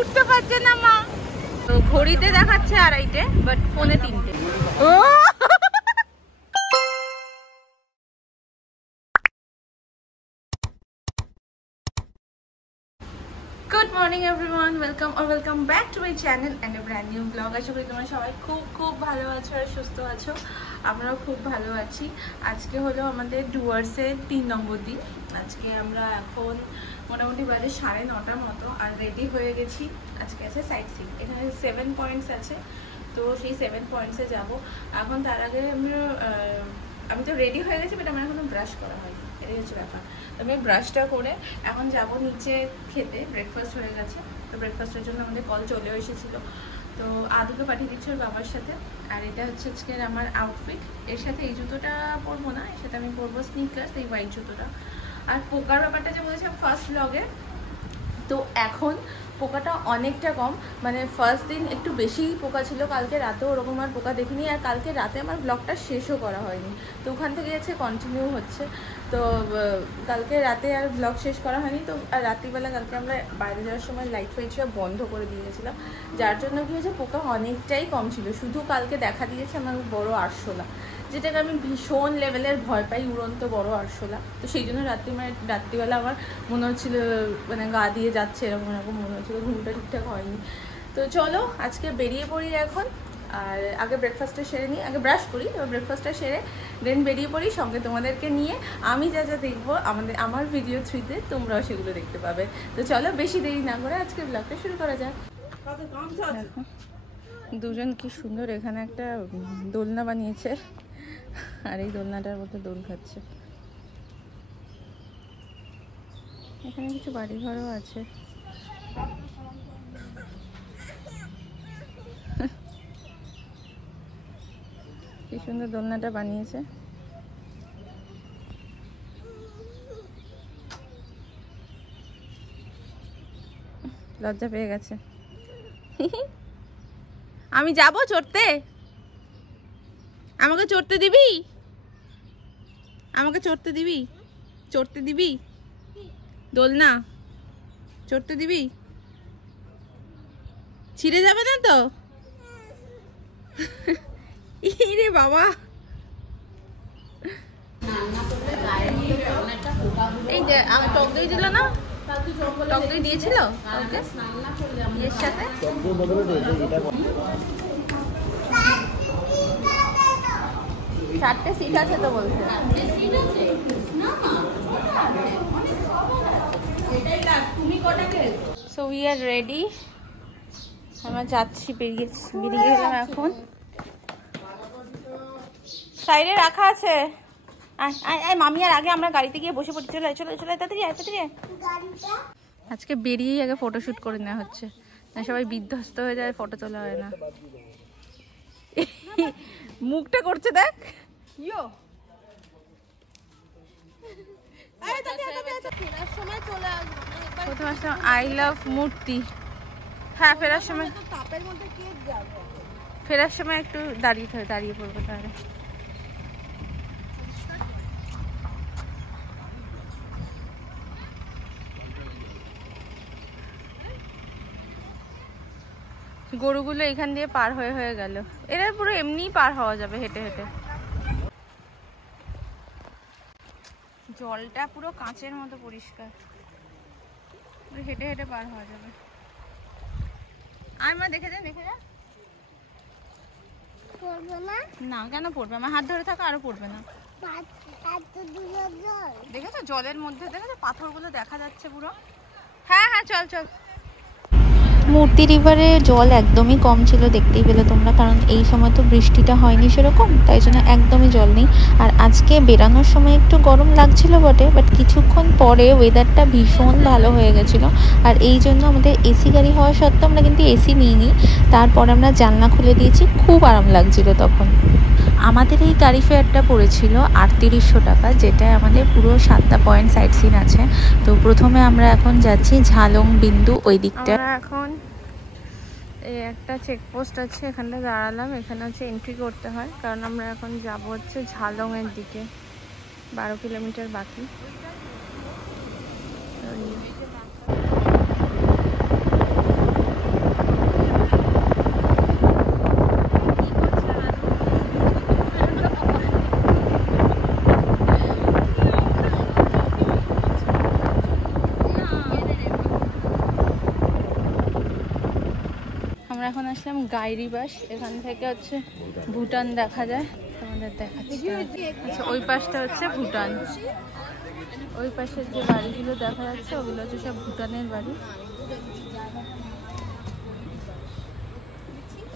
উঠতে পারছে না মা। তো ঘড়িতে দেখাচ্ছে 2:30, বাট ফোনে 3টে। Oh good morning everyone, welcome back to my channel and a brand new blog. আশা করি তোমরা সবাই খুব ভালো আছো আর সুস্থ আছো। আমরাও খুব ভালো আছি। আজকে হলো আমাদের ডুয়ার্সের 3 নম্বর দিন। আজকে আমরা এখন মোটামুটি বাজে 9:30 মতো, আর রেডি হয়ে গেছি। আজকে আছে সাইট সিন, এখানে 7 পয়েন্টস আছে, তো সেই 7 পয়েন্টসে যাবো। এখন তার আগে আমি তো রেডি হয়ে গেছি, বাট আমার এখনো ব্রাশ করা হয়নি, এটাই হচ্ছে ব্যাপার। আমি ব্রাশটা করে এখন যাব নিচে খেতে। ব্রেকফাস্ট হয়ে গেছে, তো ব্রেকফাস্টের জন্য আমাদের কল চলেও এসেছিলো। তো আদুকে পাঠিয়ে দিচ্ছি ওর বাবার সাথে। আর এটা হচ্ছে আজকের আমার আউটফিট। এর সাথে এই জুতোটা পরবো না, এর সাথে আমি পরবো স্নিকার্স, এই হোয়াইট জুতোটা। আর পোকার ব্যাপারটা যে বলেছিলাম ফার্স্ট ব্লগে, তো এখন পোকাটা অনেকটা কম। মানে ফার্স্ট দিন একটু বেশি পোকা ছিল, কালকে রাতেও ওরকম আর পোকা দেখিনি। আর কালকে রাতে আমার ব্লগটা শেষও করা হয়নি, তো ওখান থেকে গেছে কন্টিনিউ হচ্ছে। তো কালকে রাতে আর ব্লগ শেষ করা হয়নি। তো আর রাত্রিবেলা কালকে আমরা বাইরে যাওয়ার সময় লাইট ফাইট সব বন্ধ করে দিয়ে গেছিলাম, যার জন্য কী হয়েছে পোকা অনেকটাই কম ছিল। শুধু কালকে দেখা দিয়েছে আমার বড় আরশোলা, যেটাকে আমি ভীষণ লেভেলের ভয় পাই, উড়ন্ত বড় আরশোলা। তো সেই জন্য রাত্রিবেলা আমার মনে হচ্ছিলো মানে গা দিয়ে যাচ্ছে, এরকম মনে হচ্ছিলো, ঘুমটা ঠিকঠাক হয়নি। তো চলো আজকে বেরিয়ে পড়ি এখন। আর আগে ব্রেকফাস্টটা সেরে নিই, আগে ব্রাশ করি, এবার ব্রেকফাস্টটা সেরে দেন বেরিয়ে পড়ি সঙ্গে তোমাদেরকে নিয়ে। আমি যা যা দেখবো আমার ভিডিও থ্রুতে তোমরাও সেগুলো দেখতে পাবে। তো চলো বেশি দেরি না করে আজকে ব্লগটা শুরু করা যাক। দেখো দুজন কি সুন্দর এখানে একটা দোলনা বানিয়েছে, আর এই দোলনাটার মধ্যে দোল খাচ্ছে। এখানে কিছু বাড়িঘরও আছে। কি সুন্দর দোলনাটা বানিয়েছে। লজ্জা পেয়ে গেছে। আমি যাব চড়তে, আমাকে চড়তে দিবি? আমাকে চড়তে দিবি? চড়তে দিবি দোলনা? চড়তে দিবি? ছিঁড়ে যাবে না তো? ইরে বাবা, এই যে টক দই দিল না? টক দই দিয়েছিল ওকে এর সাথে। 4টে সিট আছে তো বলছে। সো উই আর রেডি, আমরা যাচ্ছি, বেরিয়ে গেলাম এখন। সাইডে রাখা আছে, মামি আর আগে আমরা গাড়িতে গিয়ে বসে পড়ি। চলে তাড়াতাড়ি আজকে বেরিয়েই আগে ফটোশুট করে নেওয়া হচ্ছে, না সবাই বিধ্বস্ত হয়ে যায়, ফটো তোলা হয় না। মুখটা করছে দেখ। প্রথম আসলাম আই লাভ মূর্তি। হ্যাঁ ফেরার সময় একটু দাঁড়িয়ে পড়বো তাহলে। গরুগুলো এখান দিয়ে পার হয়ে গেল, এরা পুরো এমনিই পার হওয়া যাবে হেঁটে হেঁটে। জলটা পুরো কাঁচের মতো পরিষ্কার, হেঁটে হেঁটে পার হওয়া যাবে। আর মা দেখে যা না, কেন পড়বে? আমার হাত ধরে থাকা, আরো পড়বে না। দেখেছো জলের মধ্যে, দেখেছো পাথরগুলো দেখা যাচ্ছে পুরো। হ্যাঁ চল। মূর্তি রিভারে জল একদমই কম ছিল, দেখতেই পেলে তোমরা, কারণ এই সময় তো বৃষ্টিটা হয়নি সেরকম, তাই জন্য একদমই জল নেই। আর আজকে বেরানোর সময় একটু গরম লাগছিল বটে, বাট কিছুক্ষণ পরে ওয়েদারটা ভীষণ ভালো হয়ে গেছিলো। আর এই জন্য আমাদের এসি গাড়ি হওয়া সত্ত্বেও আমরা কিন্তু এসি নিইনি, তারপরে আমরা জানলা খুলে দিয়েছি, খুব আরাম লাগছিল তখন। আমাদের এই গাড়ি ফেয়ারটা পড়েছিল 3800 টাকা, যেটায় আমাদের পুরো 7টা পয়েন্ট সাইট সিন আছে। তো প্রথমে আমরা এখন যাচ্ছি ঝালং বিন্দু, ওই দিকটা। এখন এই একটা চেকপোস্ট আছে, এখানটা দাঁড়ালাম। এখানে হচ্ছে এন্ট্রি করতে হয়, কারণ আমরা এখন যাব হচ্ছে ঝালংয়ের দিকে। 12 কিলোমিটার বাকি। আসলাম গাইরিবাস, এখান থেকে হচ্ছে ভুটান দেখা যায়, তোমাদের দেখাচ্ছি। আচ্ছা, ওই পাশটা হচ্ছে ভুটান, ওই পাশের যে বাড়িগুলো দেখা যাচ্ছে ওগুলো হচ্ছে সব ভুটানের বাড়ি।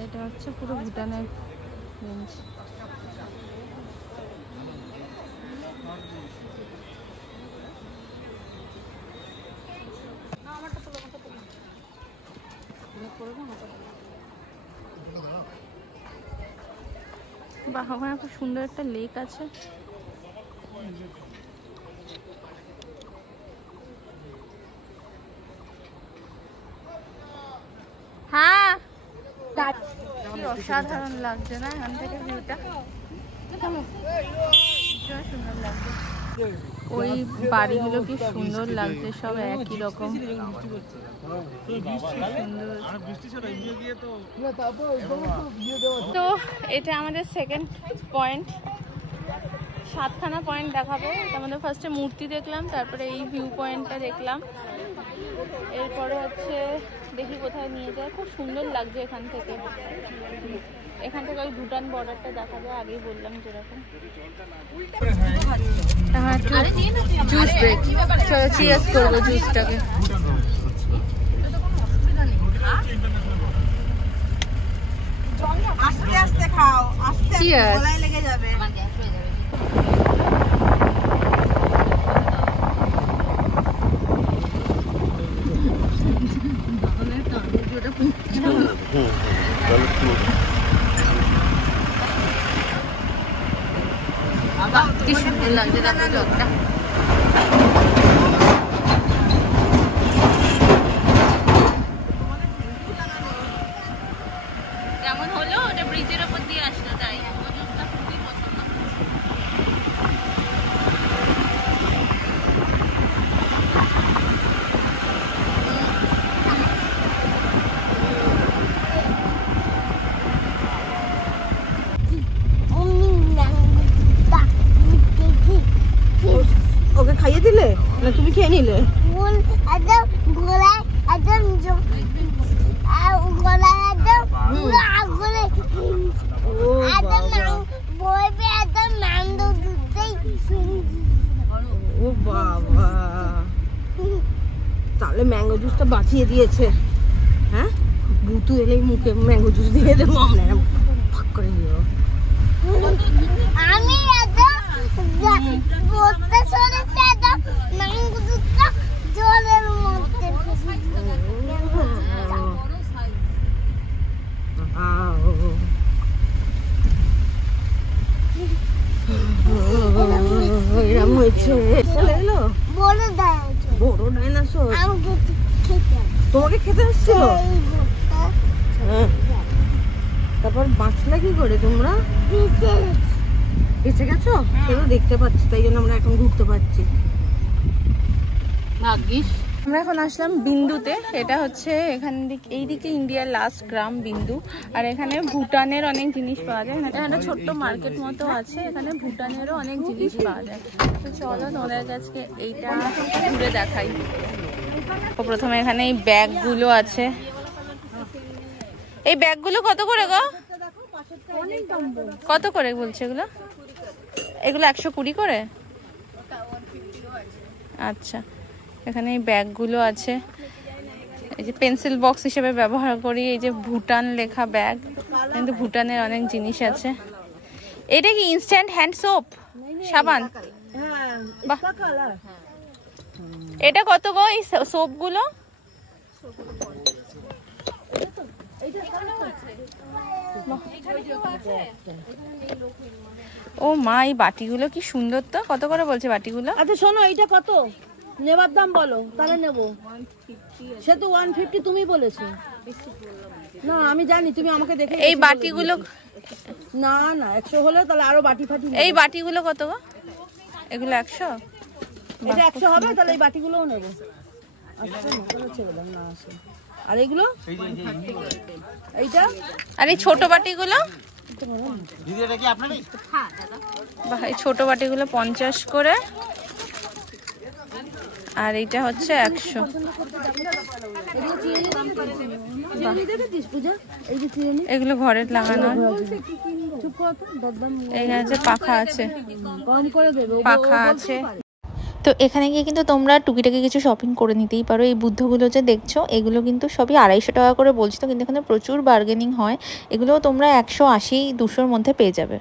এটা হচ্ছে পুরো ভুটানের রেঞ্জ। বাহ, ওখানে খুব সুন্দর একটা লেক আছে। হ্যাঁ, কি অসাধারণ লাগছে না এখান থেকে ভিউটা, সুন্দর লাগছে। ওই বাড়িগুলো কি সুন্দর লাগছে, সব একই রকম। তো এটা আমাদের সেকেন্ড পয়েন্ট, 7খানা পয়েন্ট দেখাবো। তার মধ্যে ফার্স্টে মূর্তি দেখলাম, তারপরে এই ভিউ পয়েন্টটা দেখলাম, এরপরে হচ্ছে দেখি কোথায় নিয়ে যায়। খুব সুন্দর লাগছে এখান থেকে, এখান থেকে ওই ভুটান বর্ডারটা দেখা যায়, আগেই বললাম যেরকম। জুস ব্রেক, চলো চিয়ার্স করবো জুসটাকে। আস্তে আস্তে খাও, আস্তে আস্তে গলায় লেগে যাবে। কি সুন্দর লাগছে দেখো জলটা। কেমন হলো? ওটা ব্রিজের ওপর দিয়ে আসলো, তাই খুবই পছন্দ। ওকে খাইয়ে দিলে না তুমি খেয়ে নিলে? ও বাবা, তাহলে ম্যাঙ্গো জুসটা বাঁচিয়ে দিয়েছে। হ্যাঁ, বুতু এলেই মুখে ম্যাঙ্গো জুস দিয়ে দেবো আমরা, ফাঁক করে দিও। আমি বলতে চলেছি ম্যাঙ্গো জুসটা জলের মধ্যে এরম হয়েছে। বড় ডাইনোসর তোমাকে খেতে আসছিল? তারপর বাঁচলে কি করে তোমরা? বেঁচে গেছো? সেটা দেখতে পাচ্ছি, তাই জন্য আমরা এখন ঘুরতে পারছি। ভাগ্যিস। আমরা এখন আসলাম বিন্দুতে, এটা হচ্ছে এখান দিকে, এইদিকে ইন্ডিয়ার লাস্ট গ্রাম বিন্দু। আর এখানে ভুটানের অনেক জিনিস পাওয়া যায়, এখানে ছোট্ট মার্কেট মতো আছে, এখানে ভুটানেরও অনেক জিনিস পাওয়া যায়। তো চলো তোমাদের কাছে এইটা ঘুরে দেখাই। তো প্রথমে এখানে এই ব্যাগগুলো আছে, এই ব্যাগগুলো কত করে গো? কত করে বলছে এগুলো? এগুলো 120 করে? আচ্ছা, এখানে এই ব্যাগগুলো আছে, এই যে পেন্সিল বক্স হিসেবে ব্যবহার করি, এই যে ভুটান লেখা ব্যাগ, কিন্তু ভুটানের অনেক জিনিস আছে। এটা কি ইনস্ট্যান্ট হ্যান্ড সোপ, সাবান? বাহ, এটা কত গো এই সোপগুলো? ও মা, এই বাটিগুলো কি সুন্দর তো। কত করে বলছে বাটিগুলো? আচ্ছা শোনো, এইটা কত নেবার দাম বলো, তাহলে নেবো। সে তো 150 তুমি বলেছো না, আমি জানি তুমি আমাকে দেখে। এই বাটিগুলো না না 100 হলে তাহলে আরো বাটি ফাটি। এই বাটিগুলো কত গো? এগুলো 100? এটা 100 হবে, তাহলে এই বাটিগুলোও নেবো। আচ্ছা না, তাহলে ছেড়ে দাও না আসে। আর এইগুলো? এইটা? আর এই ছোট বাটিগুলো? বাহ, এই ছোট বাটিগুলো 50 করে। আর এইটা হচ্ছে 100। এগুলো ঘরে লাগানো। এখানে যে পাখা আছে, পাখা আছে। তো এখানে গিয়ে কিন্তু তোমরা টুকিটাকি কিছু শপিং করে নিতেই পারো। এই বুদ্ধগুলো যে দেখছো এগুলো কিন্তু সবই 250 টাকা করে বলছিল, কিন্তু এখানে প্রচুর বার্গেনিং হয়। এগুলোও তোমরা 180-200-র মধ্যে পেয়ে যাবে।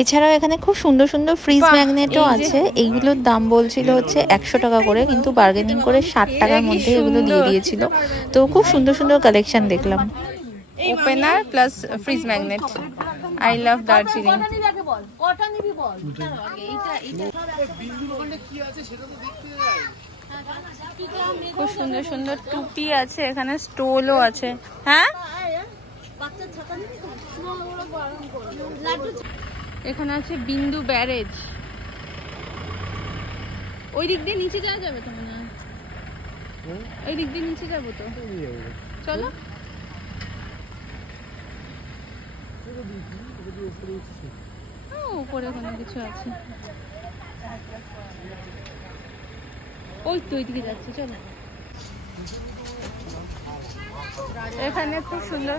এছাড়াও এখানে খুব সুন্দর সুন্দর ফ্রিজ ম্যাগনেটও আছে। এইগুলোর দাম বলছিল হচ্ছে 100 টাকা করে, কিন্তু বার্গেনিং করে 60 টাকার মধ্যে এগুলো দিয়ে দিয়েছিল। তো খুব সুন্দর সুন্দর কালেকশন দেখলাম। Opener plus fridge magnet. I love Darjeeling. খুব সুন্দর সুন্দর টুপি আছে এখানে, স্টোলও আছে। হ্যাঁ, এখানে আছে বিন্দু ব্যারেজ। ওই দিক দিয়ে নিচে যাওয়া যাবে তো মনে হয়, ওই দিক দিয়ে নিচে যাবো তো, চলো। উপরে কোনো কিছু আছে, ওই তো ওইদিকে যাচ্ছে, চলো। এখানে খুব সুন্দর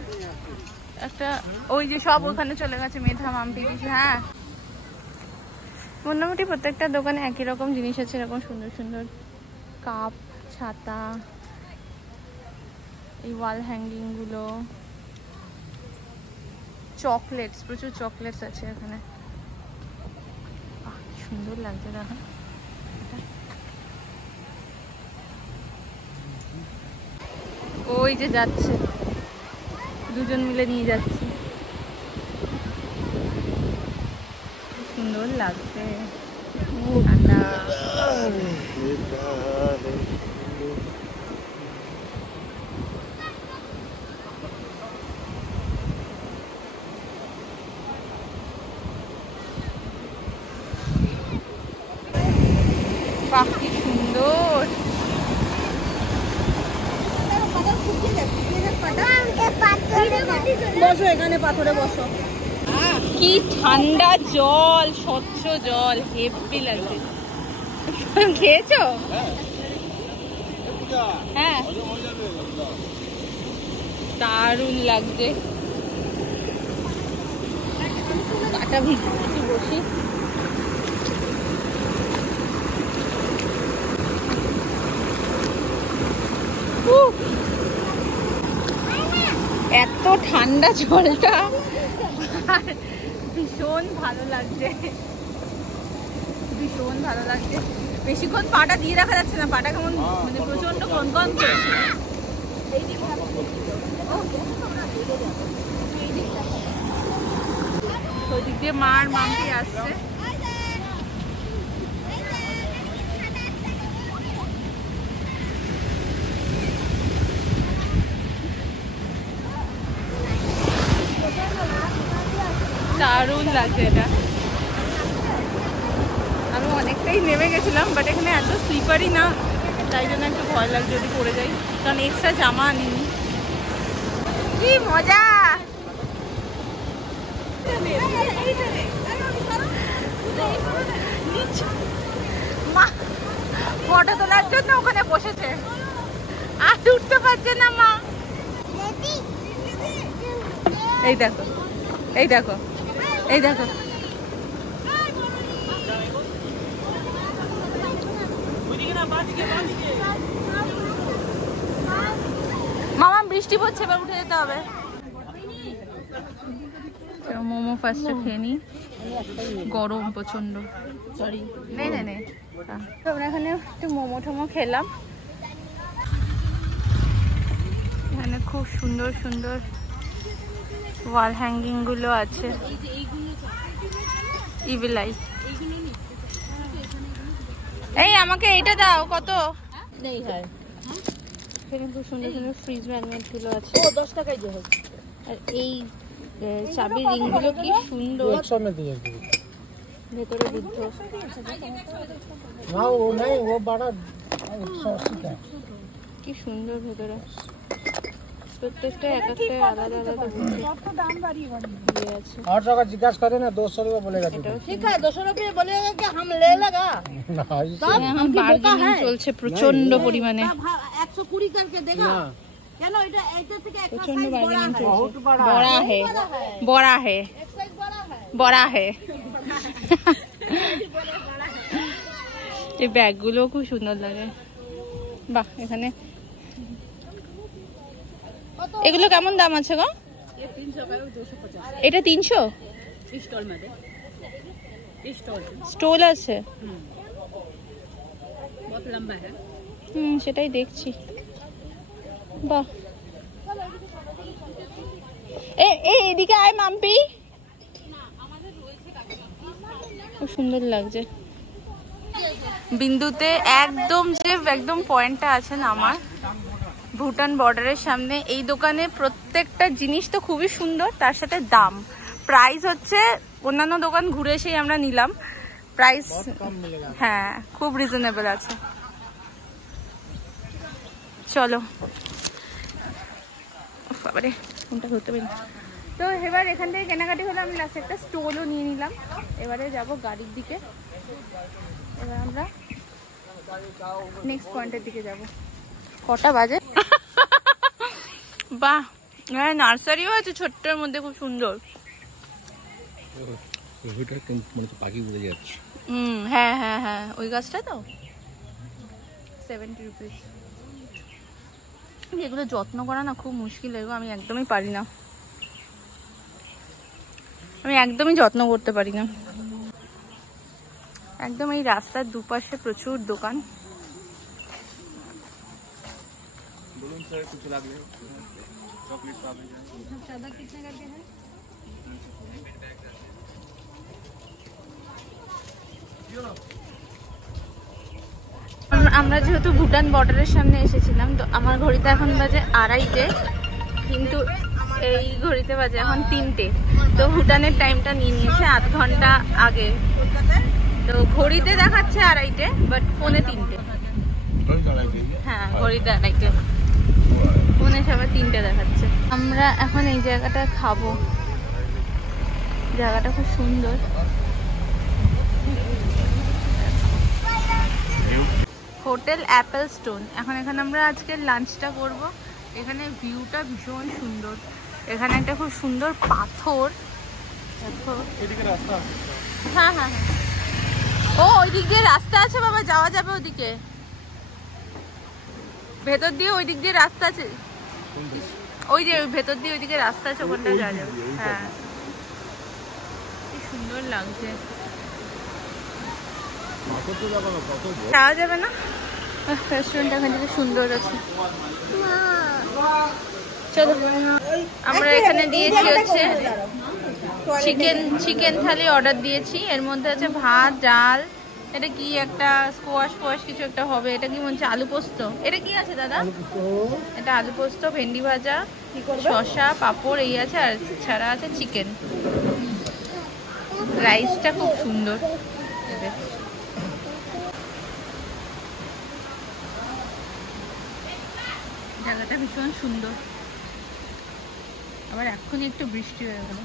একটা, ওই যে সব ওখানে চলে গেছে, মেধা মাম্পি কিছু। হ্যাঁ, মোটামুটি প্রত্যেকটা দোকানে একই রকম জিনিস আছে, এরকম সুন্দর সুন্দর কাপ, ছাতা, এই ওয়াল হ্যাঙ্গিং গুলো, চকলেটস, প্রচুর চকলেটস আছে এখানে। সুন্দর লাগছে দেখো। ওই যে যাচ্ছে, দুজন মিলে নিয়ে যাচ্ছে, সুন্দর লাগছে, ঠান্ডা। বাহ, কি সুন্দর। বসো এখানে, পাথরে বসো। কি ঠান্ডা জল, স্বচ্ছ জল, হেভি লাগছে। খেয়েছো? হ্যাঁ, দারুণ লাগছে। কাটা ভিজছি, বসি। এত ঠান্ডা জলটা, ভীষণ ভালো লাগছে, ভীষণ ভালো লাগছে। বেশিক্ষণ পাটা দিয়ে রাখা যাচ্ছে না, পাটা কেমন মানে প্রচন্ড কনকন করছে। ওইদিক দিয়ে মার মাম্পি আসছে। দারুণ লাগছে এটা। আমি অনেকটাই নেমে গেছিলাম, বাট এখানে এত স্লিপারই না, তাই জন্য একটু ভয় লাগছে যদি পড়ে যাই, কারণ এক্সট্রা জামা আনিনি। কি মজা! মা ফটো তোলার জন্য ওখানে বসেছে, আর উঠতে পারছে না মা। এই দেখো, এই দেখো, এই দেখো। মামা বৃষ্টি পড়ছে, এবার উঠে যেতে হবে। মোমো ফার্স্টে খেয়ে নি, গরম প্রচন্ড। সরি, নেই নেই নেই। আমরা এখানে একটু মোমো টোমো খেলাম। এখানে খুব সুন্দর সুন্দর ওয়াল হ্যাঙ্গিং গুলো আছে। ইভিলাই, এই আমাকে এইটা দাও, কত? নেই, হ্যাঁ এখানে খুব সুন্দর সুন্দর ফ্রিজ ম্যাগনেট গুলো আছে। ও 10 টাকায় যে হবে। আর এই চাবি রিং গুলো কি সুন্দর, ভেতরে বুদ্ধ। কি সুন্দর ভেতরে। প্রত্যেকটা এক একটা আলাদা আলাদা আছে। 800 का जिज्ञासा करे ना 200 रुपये बोलेगा। ठीक है 200 रुपये बोलेगा कि हम ले लगा এখন বার্গেনিং চলছে প্রচন্ড পরিমাণে, 120 करके देगा কেন এটা এইটা থেকে একটা প্রচন্ড সাইজ বড় বার্গেনিং है চলছে। বড়া হে বড়া হে एक साइज बड़ा है বড়া হে। এই ব্যাগগুলো খুব সুন্দর লাগে। বাহ, এখানে এগুলো কেমন দাম আছে গো? এটা 300 স্টল আছে। সেটাই দেখছি। বাহ, এদিকে আয় মাম্পি, খুব সুন্দর লাগছে। বিন্দুতে একদম পয়েন্টটা আছে না আমার, ভুটান বর্ডারের সামনে। এই দোকানে প্রত্যেকটা জিনিস তো খুবই সুন্দর, তার সাথে দাম প্রাইস হচ্ছে অন্যান্য দোকান ঘুরে এসেই আমরা নিলাম, প্রাইস হ্যাঁ খুব রিজনেবল আছে। চলো বাবারে কোনটা ধরতে পারি। তো এবার এখান থেকে কেনাকাটি হলো, আমি লাস্টে একটা স্টোলও নিয়ে নিলাম। এবারে যাব গাড়ির দিকে, এবার আমরা নেক্সট পয়েন্টের দিকে যাব। কটা বাজে? বাহ, হ্যাঁ নার্সারিও আছে ছোট্টর মধ্যে, খুব সুন্দর। হ্যাঁ হ্যাঁ হ্যাঁ, ওই গাছটা তো 70 রুপিস। এগুলো যত্ন করা না খুব মুশকিল, এগুলো আমি একদমই পারি না, আমি একদমই যত্ন করতে পারি না। একদম এই রাস্তার দুপাশে প্রচুর দোকান। আমরা যেহেতু ভুটান বর্ডারের সামনে এসেছিলাম, তো আমার ঘড়িতে এখন বাজে 2:30, কিন্তু এই ঘড়িতে বাজে এখন 3টে। তো ভুটানের টাইমটা নিয়ে নিয়েছে আধ ঘন্টা আগে, তো ঘড়িতে দেখাচ্ছে 2:30, বাট ফোনে 3টে। হ্যাঁ ঘড়িতে 2:30, ফোনে সবাই 3টে দেখাচ্ছে। আমরা এখন এই জায়গাটা খাবো, জায়গাটা খুব সুন্দর। Hotel Apple stone. এখন এখানে আমরা আজকে লাঞ্চটা করব। এখানে ভিউটা ভীষণ সুন্দর, এখানে একটা খুব সুন্দর পাথর। হ্যাঁ হ্যাঁ হ্যাঁ, ও ওই দিক দিয়ে রাস্তা আছে বাবা, যাওয়া যাবে ওদিকে, ভেতর দিয়ে ওই দিক দিয়ে রাস্তা আছে, ওই যে ভেতর দিয়ে ওইদিকে রাস্তা আছে, ওখানটা যাওয়া যাবে। হ্যাঁ কি সুন্দর লাগছে, যাওয়া যাবে না? রেস্টুরেন্ট এখান থেকে সুন্দর আছে। চলো, আমরা এখানে দিয়েছি হচ্ছে চিকেন থালি অর্ডার দিয়েছি। এর মধ্যে আছে ভাত, ডাল, এটা কি একটা স্কোয়াশ কিছু একটা হবে, এটা কি মনে হচ্ছে আলু পোস্ত। এটা কি আছে দাদা? এটা আলু পোস্ত, ভেন্ডি ভাজা, শসা, পাঁপড় এই আছে, আর ছাড়া আছে চিকেন। রাইসটা খুব সুন্দর, জায়গাটা ভীষণ সুন্দর। আবার এখনই একটু বৃষ্টি হয়ে গেল।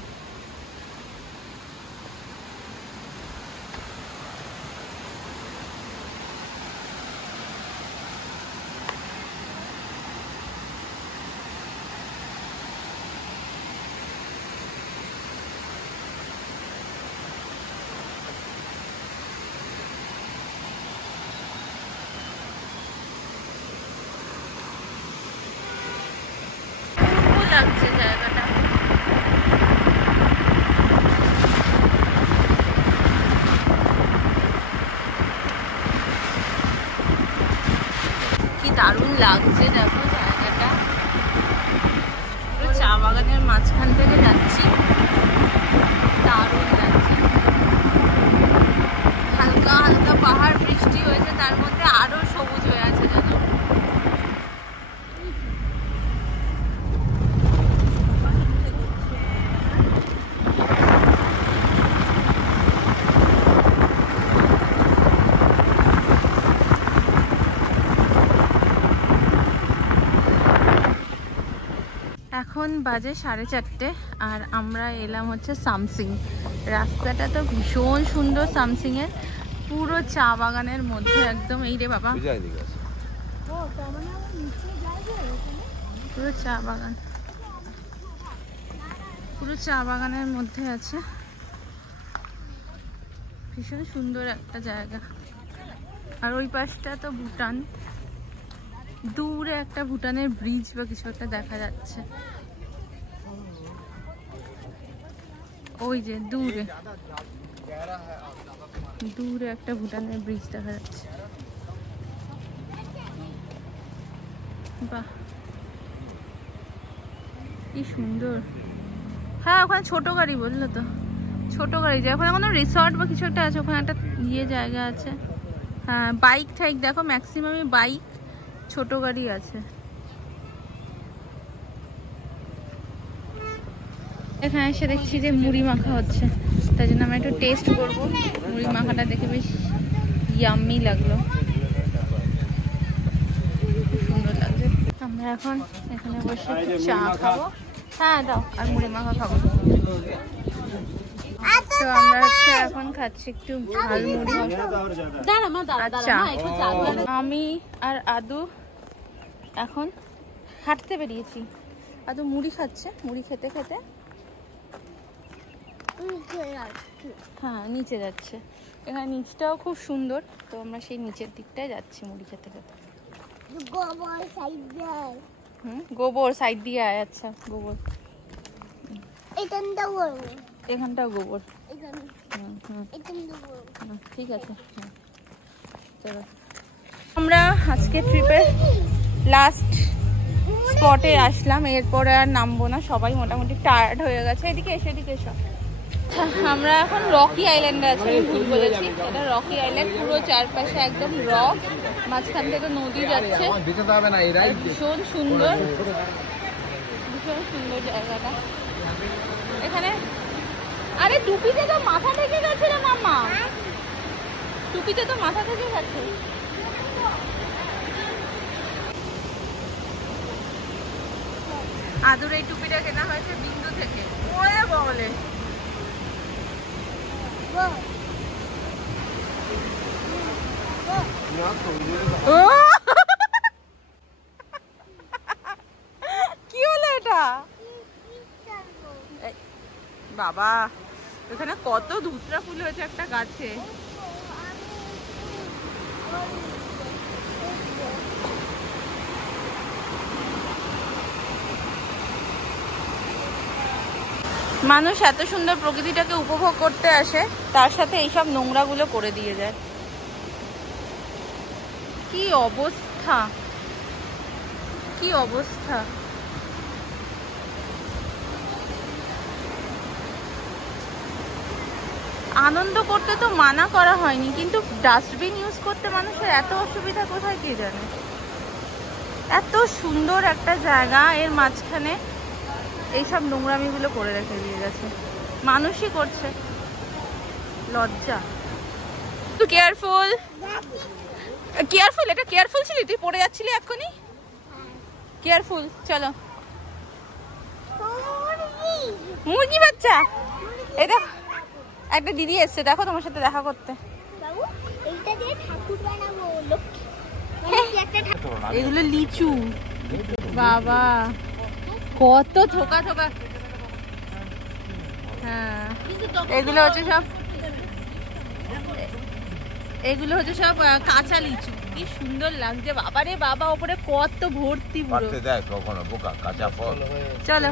লাগছে জায়গাটা, কি দারুণ লাগছে। দেখো জায়গাটা, চা বাগানের মাঝখান থেকে যাচ্ছি, দারুণ লাগছে। হালকা হালকা পাহাড়, বৃষ্টি হয়েছে, তার মধ্যে আরো সবুজ হয়ে আছে যেন। এখন বাজে 4:30 আর আমরা এলাম হচ্ছে সামসিং। রাস্তাটা তো ভীষণ সুন্দর সামসিং এর, পুরো চা বাগানের মধ্যে একদম। এই রে বাবা, পুরো চা বাগান, পুরো চা বাগানের মধ্যে আছে। ভীষণ সুন্দর একটা জায়গা। আর ওই পাশটা তো ভুটান, দূরে একটা ভুটানের ব্রিজ বা কিছু একটা দেখা যাচ্ছে, ওই যে দূরে দূরে একটা ভুটানের ব্রিজ দেখা যাচ্ছে। বাহ, কি সুন্দর। হ্যাঁ, ওখানে ছোট গাড়ি, বললো তো ছোট গাড়ি যায়। ওখানে কোনো রিসর্ট বা কিছু একটা আছে, ওখানে একটা জায়গা আছে। হ্যাঁ, বাইক ঠাইক দেখো, ম্যাক্সিমামই বাইক, ছোট গাড়ি আছে। এখানে এসে দেখছি যে মুড়ি মাখা হচ্ছে, তাই জন্য আমরা একটু টেস্ট করবো। মুড়ি মাখাটা দেখে বেশ ইয়াম্মি লাগলো, খুব সুন্দর লাগছে। আমরা এখন এখানে বসে একটু চা খাবো। হ্যাঁ দাও, আর মুড়ি মাখা খাবো। তো আমরা হচ্ছে এখন খাচ্ছি একটু ঝাল মুড়ি। আচ্ছা, আমি আর আদু এখন হাঁটতে বেরিয়েছি। আদু মুড়ি খাচ্ছে, মুড়ি খেতে খেতে হ্যাঁ নিচে যাচ্ছে। এখানে নিচটাও খুব সুন্দর, তো আমরা সেই নিচের দিকটায় যাচ্ছি মুড়ি খেতে খেতে। গোবর সাইড দিয়ে আয়। আচ্ছা, গোবর এখানটাও গোবর। ঠিক আছে, চলো। আমরা আজকে ট্রিপের লাস্ট স্পটে আসলাম, এরপরে আর নামবো না, সবাই মোটামুটি টায়ার্ড হয়ে গেছে। এদিকে এসে, এদিকে এসো। আমরা এখন রকি আইল্যান্ডে আছি, আমি ভুল বলেছি, এটা রকি আইল্যান্ড। পুরো চারপাশে একদম রক, মাঝখান থেকে নদী যাচ্ছে, ভীষণ সুন্দর, ভীষণ সুন্দর জায়গাটা। এখানে আরে টুপিতে তো মাথা থেকে গেছে রে মামা, টুপিতে তো মাথা থেকে গেছে। আদুর এই টুপিটা কেনা হয়েছে বিন্দু থেকে। ওরে বলে কি হলো এটা? বাবা, এখানে কত ধুতরা ফুল হয়েছে একটা গাছে। মানুষ এত সুন্দর প্রকৃতিটাকে উপভোগ করতে আসে, তার সাথে এইসব নোংরাগুলো করে দিয়ে যায়। কি অবস্থা, কি অবস্থা। আনন্দ করতে তো মানা করা হয়নি, কিন্তু ডাস্টবিন ইউজ করতে মানুষের এত অসুবিধা কোথায় কে জানে। এত সুন্দর একটা জায়গা, এর মাঝখানে এইসব নোংরামিগুলো করে রেখে দিয়ে গেছে, মানুষই করছে, লজ্জা। তুই কেয়ারফুল, কেয়ারফুল, এটা কেয়ারফুল ছিলি, তুই পড়ে যাচ্ছিলি এক্ষুনি। কেয়ারফুল, চলো। মুরগি বাচ্চা, এটা একটা দিদি এসছে, দেখো তোমার সাথে দেখা করতে। এগুলো লিচু, বাবা কত থোকা থোকা। হ্যাঁ, এগুলো হচ্ছে সব, এগুলো হচ্ছে সব কাঁচা লিচু। কি সুন্দর লাগছে বাবা রে বাবা, ওপরে কত ভর্তি পুরো। চলো।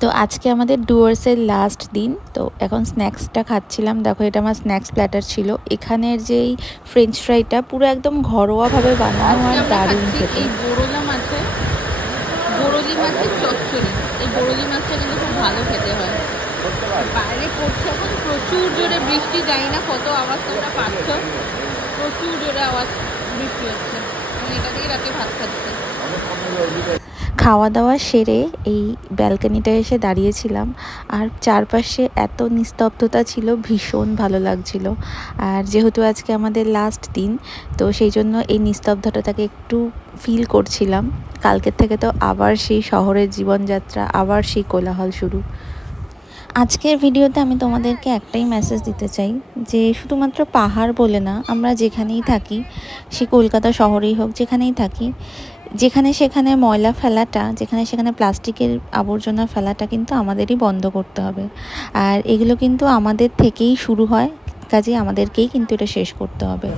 তো আজকে আমাদের ডুয়ার্সের লাস্ট দিন, তো এখন স্ন্যাক্সটা খাচ্ছিলাম। দেখো, এটা আমার স্ন্যাক্স প্ল্যাটার ছিল। এখানের যেই ফ্রেঞ্চ ফ্রাইটা পুরো একদম ঘরোয়াভাবে বানানো আর দারুণ খেতে। এই বোরলা মাছের, বরলি মাছের চচ্চড়ি। এই বরলি মাছটা কিন্তু খুব ভালো খেতে হয়। বাইরে পড়ছে এখন প্রচুর জোরে বৃষ্টি, জানি না কত আওয়াজ তোমরা পাচ্ছ, প্রচুর জোরে আওয়াজ বৃষ্টি হচ্ছে। আমি এটা দিয়ে রাতে ভাত খাচ্ছি। খাওয়া দাওয়া সেরে এই ব্যালকনিটায় এসে দাঁড়িয়েছিলাম, আর চারপাশে এত নিস্তব্ধতা ছিল, ভীষণ ভালো লাগছিল। আর যেহেতু আজকে আমাদের লাস্ট দিন, তো সেই জন্য এই নিস্তব্ধতাটাকে একটু ফিল করছিলাম। কালকের থেকে তো আবার সেই শহরের জীবনযাত্রা, আবার সেই কোলাহল শুরু। আজকের ভিডিওতে আমি তোমাদেরকে একটাই মেসেজ দিতে চাই যে শুধুমাত্র পাহাড় বলে না, আমরা যেখানেই থাকি, সে কলকাতা শহরেই হোক, যেখানেই থাকি, যেখানে সেখানে ময়লা ফেলাটা, যেখানে সেখানে প্লাস্টিকের আবর্জনা ফেলাটা কিন্তু আমাদেরই বন্ধ করতে হবে। আর এগুলো কিন্তু আমাদের থেকেই শুরু হয়, কাজেই আমাদেরকেই কিন্তু এটা শেষ করতে হবে।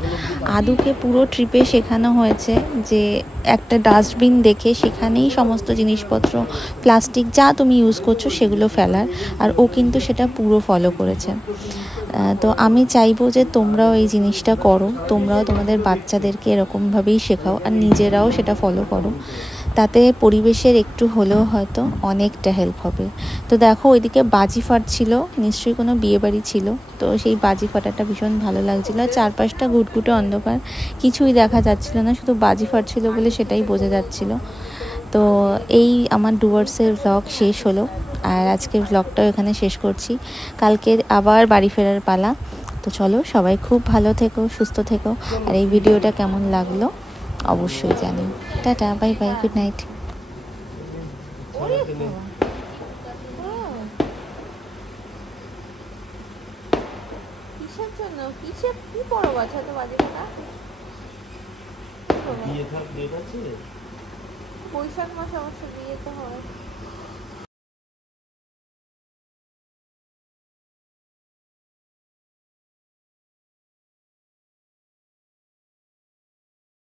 আদুকে পুরো ট্রিপে শেখানো হয়েছে যে একটা ডাস্টবিন দেখে সেখানেই সমস্ত জিনিসপত্র, প্লাস্টিক যা তুমি ইউজ করছো সেগুলো ফেলার, আর ও কিন্তু সেটা পুরো ফলো করেছে। তো আমি চাইবো যে তোমরাও এই জিনিসটা করো, তোমরাও তোমাদের বাচ্চাদেরকে এরকমভাবেই শেখাও আর নিজেরাও সেটা ফলো করো। তাতে পরিবেশের একটু হলেও হয়তো অনেকটা হেল্প হবে। তো দেখো ওইদিকে বাজি ফাটছিল, নিশ্চয়ই কোনো বিয়েবাড়ি ছিল, তো সেই বাজি ফাটাটা ভীষণ ভালো লাগছিলো। চারপাশটা ঘুটঘুটে অন্ধকার, কিছুই দেখা যাচ্ছিল না, শুধু বাজি ফাটছিল বলে সেটাই বোঝা যাচ্ছিল। তো এই আমার ডুয়ার্সের ভ্লগ শেষ হলো, আর আজকের ভ্লগটাও এখানে শেষ করছি। কালকে আবার বাড়ি ফেরার পালা। তো চলো, সবাই খুব ভালো থেকো, সুস্থ থেকো, আর এই ভিডিওটা কেমন লাগলো অবশ্যই জানিও। Tata, bye bye, good night. কিসের জন্য, কিসের কি বড় বাচ্চা তো বাজে না? বৈশাখ মাসে অবশ্য বিয়ে তো হয়।